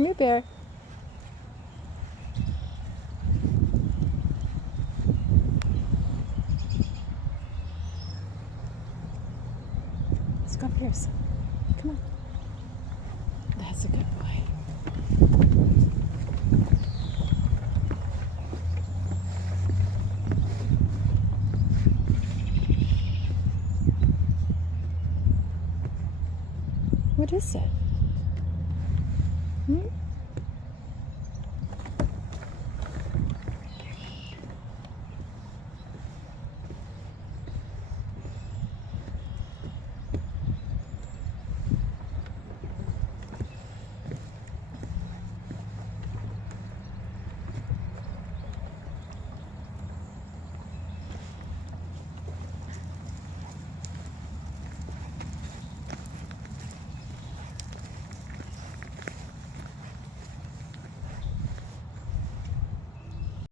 Come here, bear. Let's go up here, son. Come on. That's a good boy. What is it?